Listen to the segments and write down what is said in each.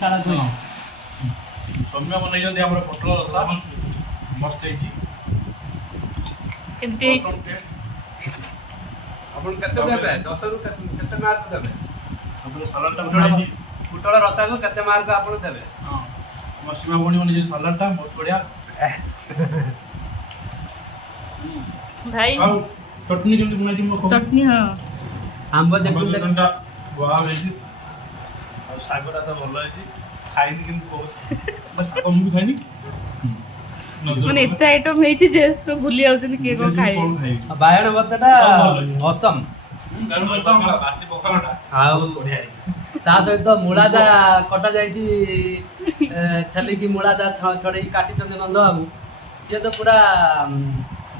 साला कोई सौम्य बन आम पटल रसा मस्त एमती अपन केते देबे 10 रु केते मार्क देबे पुटल रसा को केते मार्क आपण देबे हां हम सीमा बणी बन सलाडटा बहुत बढ़िया भाई चटनी केमती बनाई मो चटनी हाँ आंब जेकुंडा घंटा बुआ होइछि और सागरा तो भल होइछि खाइनी किन कहछि बस साग मु खाइनी मैंने इतना आइटम है जे तो भूली जाउछन के को खाई बायण बतटा असम बासी पखालटा आउ बढ़िया होइछि ता सहित मूला जा कटा जाइछि छली की मूला जा छड़े काटी चंद नंद बाबू से तो पूरा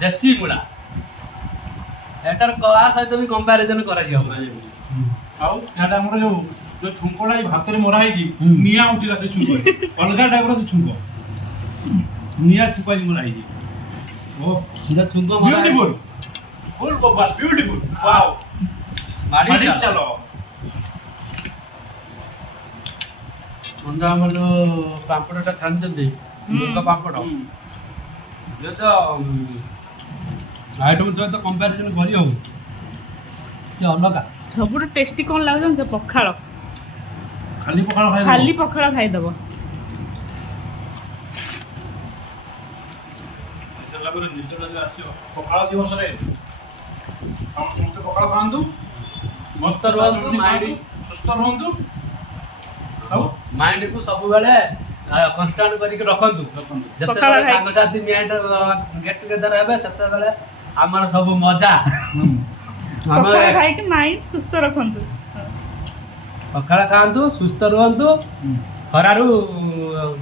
देसी मूला एटर कहा सहित भी कंपैरिजन करा जियो आउ याटा हमर जो छुंकोला भात रे मरा है निया उठिला से छुंको अलगा टाइप रो छुंको निया छुपा जी मरा है ओ जो छुंको मारा ब्यूटीफुल फुल बब्बल ब्यूटीफुल वाओ माड़ी चलो अंदर हमर जो पापड़टा खानते मुर्गा पापड़ ये तो आइटम जो तो कंपैरिजन करी हो से अलगा सबुठ टेस्टी कौन लागछ से पखाଳ खाली पखाल खाइ खाली पखाଳ खाई दबो चला पर निद्रा जो आसियो पखाल दिवस रे हम समस्त पखाल खांदु मस्त रहंतु माइंड सुस्त रहंतु आउ माइंड को सब बेले कांस्टेंट करके रखंतु जते पखाଳ बेले खाइ- संग साथी मियाट गेट टुगेदर हेबे सेते बेले हमर सब मजा पखाଳ हमर खाई के माइंड सुस्त रखंतु पखाळ खांतु सुस्त रहंतु खरारु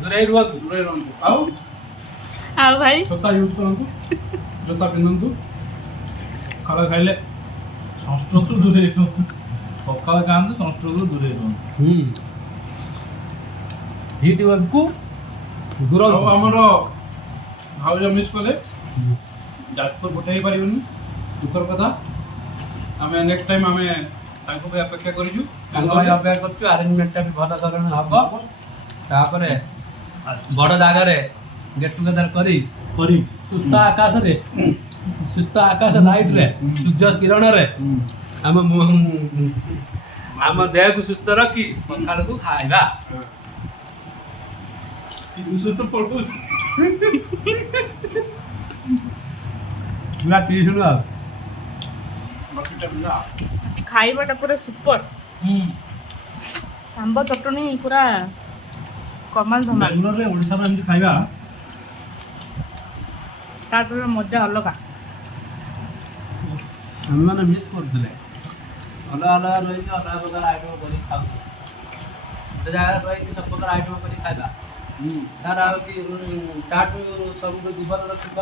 दूरे रहंतु दूरे रहंतु आउ आ भाई छता यूज करंतु जता पिनंतु खाला खाइले संस्ट्रोक दूरे रहंतु पखाल खांतु संस्ट्रोक दूरे रहंतु हिट वेब को दूर ଆଉ ଆମର ଭାଉଜ ମିସ୍ କଲେ ଯାଜପୁର ପଠେଇ ପାରିବୁନି ଦୁଃଖର କଥା ଆମେ ନେକ୍ସଟ ଟାଇମ୍ ଆମେ ତାଙ୍କ ପାଇଁ ଅପେକ୍ଷା କରିଛୁ ତାଙ୍କ ପାଇଁ ଅପେକ୍ଷା କରୁଛୁ ଆରେଞ୍ଜମେଣ୍ଟଟା ବି ଭଲ ଧରଣ ହବ ତାପରେ ବଡ଼ ଜାଗାରେ ଗେଟ୍ ଟୁଗେଦର କରି କରି ସୁସ୍ଥ ଆକାଶରେ ସୁସ୍ଥ ଆକାଶ ଲାଇଟରେ ସୂର୍ଯ୍ୟ କିରଣରେ ଆମ ଦେହକୁ ସୁସ୍ଥ ରଖି ପଖାଳକୁ ଖାଇବା ପୁରା ପିଇସୁଣୁ ଆଉ ଆଜି ଖାଇବାଟା ପୁରା ସୁପର ଆମ୍ବ ଚଟଣି ପୁରା କମାଲ ଧମାଲ ବାଙ୍ଗଲୋରରେ ଓଡ଼ିଶାର ଏମିତି ଖାଇବା ତାର ମଜା ଅଲଗା ଆମେମାନେ ମିସ୍ କରୁଥିଲେ ଅଲଗା ଅଲଗା ରହିକି ଅଲଗା ପ୍ରକାର ଆଇଟମ୍ କରିକି ଖାଉଥିଲେ ଗୋଟେ ଜାଗାରେ ରହିକି ସବୁ ପ୍ରକାର ଆଇଟମ୍ କରିକି ଖାଇବା ତାର ଆଉ କି ତାଠୁ ସବୁଠୁ ଜୀବନର ସୁଖ